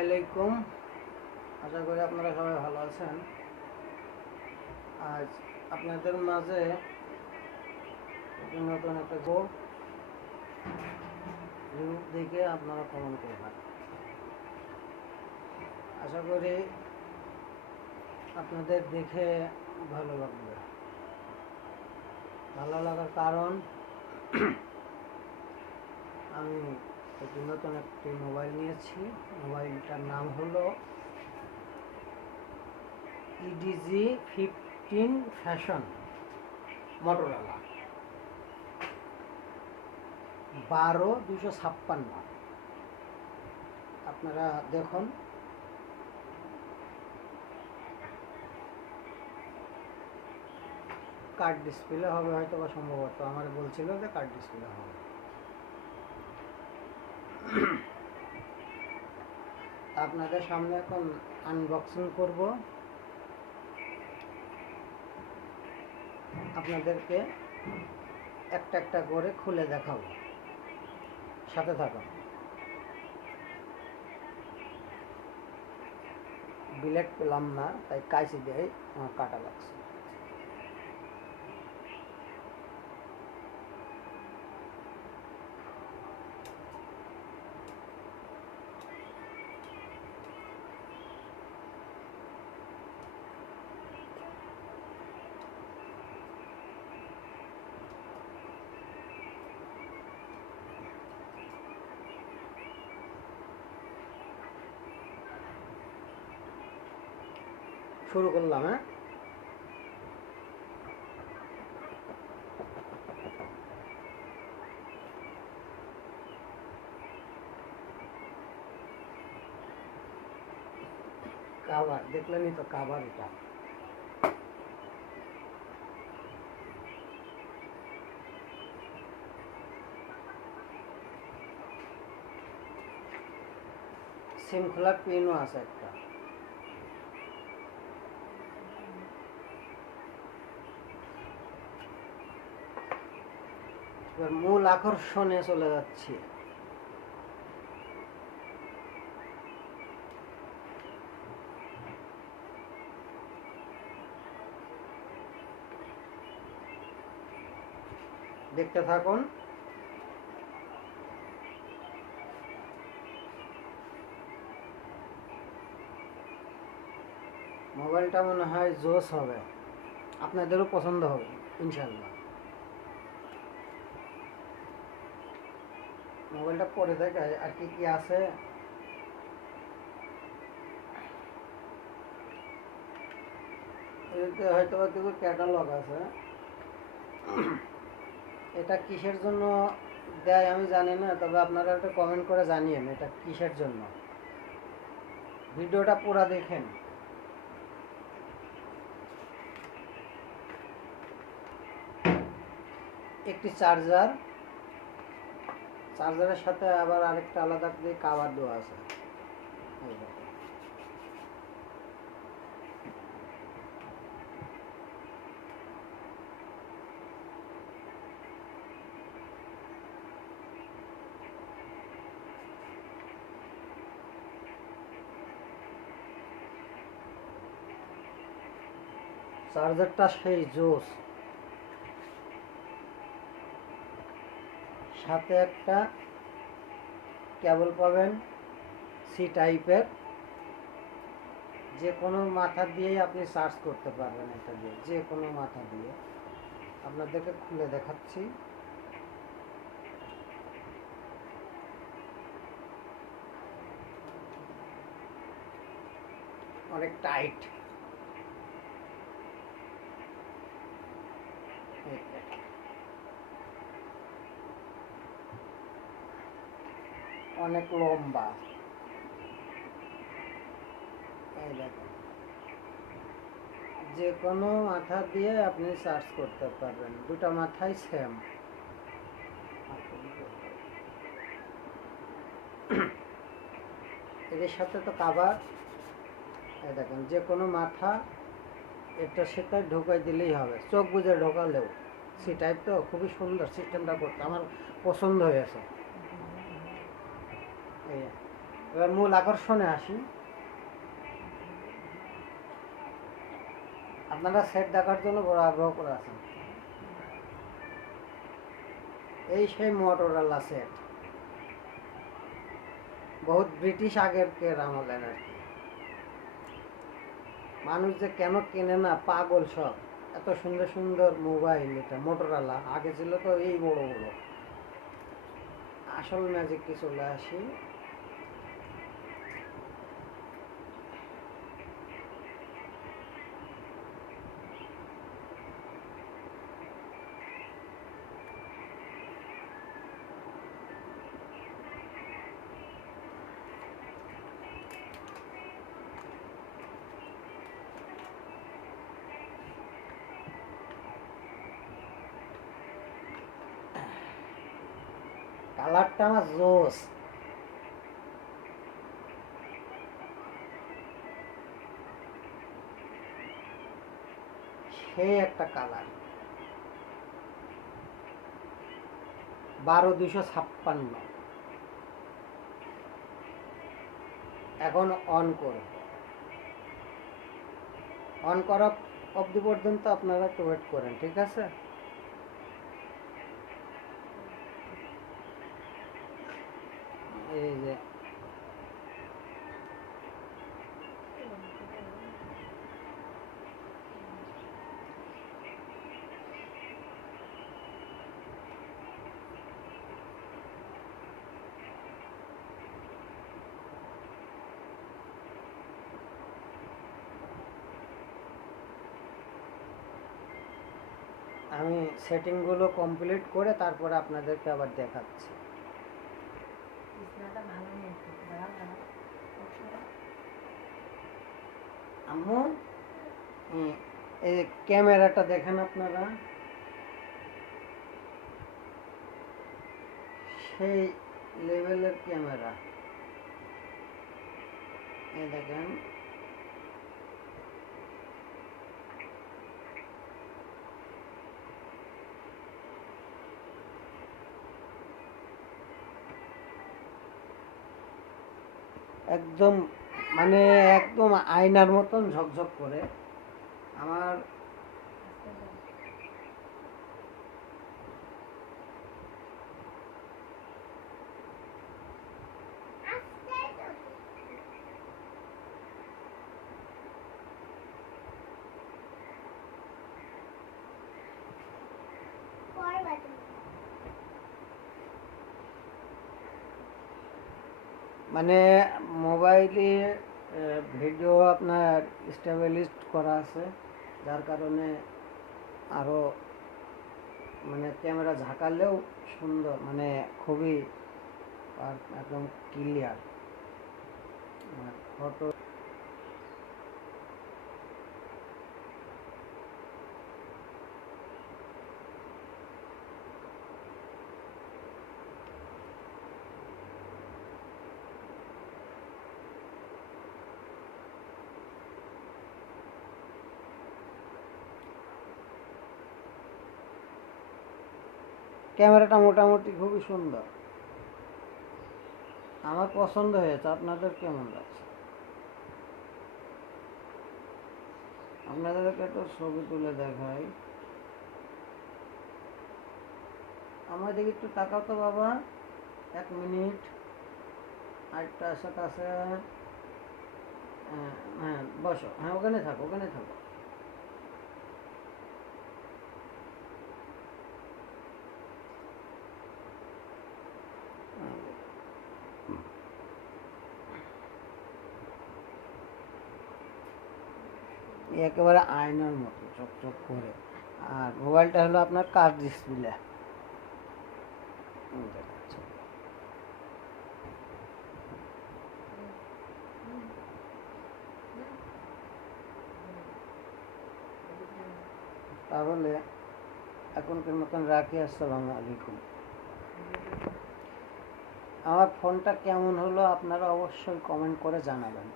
আলাইকুম। আশা করি আপনারা সবাই ভালো আছেন। আজ আপনাদের মাঝে নতুন একটা গো দেখে আপনারা কমন করবেন? আশা করি আপনাদের দেখে ভালো লাগবে। ভালো লাগার কারণ, আমি একটি নতুন একটি মোবাইল নিয়েছি। মোবাইলটার নাম হলো ইডিজি ফিফটিন ফ্যাশন মটোরোলা বারো দুশো ছাপ্পান্ন। আপনারা দেখুন। কার্ড ডিসপ্লে হবে হয়তো বা সম্ভবত। আমার বলছিল যে কার্ড ডিসপ্লে হবে। আপনাদের সামনে এখন আনবক্সিং করব। আপনাদেরকে একটা একটা করে খুলে দেখাবো। সাথে থাকুন। বিলেট পেলাম না, তাই কাঁচি দিয়ে আমার কাটা লাগছে। শুরু করলাম হ্যাঁ কাবার দেখলেনই তো কাবার এটা সিম খোলার পিনও আছে একটা এবার মূল আকর্ষণে চলে যাচ্ছি। দেখতে থাকুন। মোবাইলটা মনে হয় জোস হবে। আপনাদেরও পছন্দ হবে ইনশাল্লাহ মোবাইলটা পরে দেখে, আর কি কি আছে? এতে হয়তো কিছু ক্যাটালগ আছে। এটা কিসের জন্য দেয় আমি জানি না, তবে আপনারা একটা কমেন্ট করে জানিয়েন এটা কিসের জন্য। ভিডিওটা পুরা দেখেন। একটি চার্জার চার্জারের সাথে আবার আরেকটা আলাদা দিয়ে কাভার দেওয়া আছে। চার্জারটা সেই জোস। সাথে একটা কেবল পাবেন সি টাইপের যে কোনো মাথা দিয়েই আপনি চার্জ করতে পারবেন এটা দিয়ে যে কোনো মাথা দিয়ে। আপনাদেরকে খুলে দেখাচ্ছি। অনেক টাইট অনেক লম্বা। এই যে কোনো মাথা দিয়ে আপনি সার্চ করতে পারবেন। দুটো মাথাই সেম। এদের সাথে তো কাবার এই দেখেন যে কোনো মাথা এটা সেটা ঢোকাই দিলেই হবে। চোখ বুঝে ঢোকালেও। সি টাইপ তো খুবই সুন্দর সিস্টেমটা করতে। আমার পছন্দ হয়েছে। এবার মূল আকর্ষণে আসি। আপনারা সেট দেখার জন্য বড় আগ্রহ করে আছেন। এই সেই মোটরোলা সেট বহুত ব্রিটিশ আগেরকের আমলের আর কি। মানুষ যে কেন কেনে না, পাগল সব। এত সুন্দর সুন্দর মোবাইল এটা মোটরোলা আগে ছিল তো এই বড় বড়। আসল ম্যাজিককে চলে আসি? কালারটা আমার জোস সেই একটা কালার। বারো দুশো ছাপ্পান্ন। এখন অন করব অন করা অবধি পর্যন্ত আপনারা একটু ওয়েট করেন, ঠিক আছে এই যে আমি সেটিংগুলো কমপ্লিট করে তারপরে আপনাদেরকে আবার দেখাচ্ছি। আম্মু এই ক্যামেরাটা দেখেন আপনারা। সেই লেভেলের ক্যামেরা। এই দেখেন। একদম মানে একদম আয়নার মতন ঝকঝক করে। আমার মানে মোবাইলে ভিডিও আপনার স্টেবিলাইজড করা আছে। যার কারণে আরও মানে ক্যামেরা ঝাঁকালেও সুন্দর মানে খুবই একদম ক্লিয়ার ফটো ক্যামেরাটা মোটামুটি খুবই সুন্দর। আমার পছন্দ হয়েছে আপনাদের কেমন লাগছে? আপনাদেরকে একটু ছবি তুলে দেখাই। আমার দিকে একটু তাকাও তো বাবা এক মিনিট। আছে কাছে। হ্যাঁ, হ্যাঁ বসো। হ্যাঁ ওখানে থাকো ওখানে থাকো। একেবারে আয়নার মতো চকচক করে। আর মোবাইলটা হলো আপনার কার ডিসপ্লে। তাহলে এখনকার মতন রাখি, আসসালামু আলাইকুম। আমার ফোনটা কেমন হলো আপনারা অবশ্যই কমেন্ট করে জানাবেন।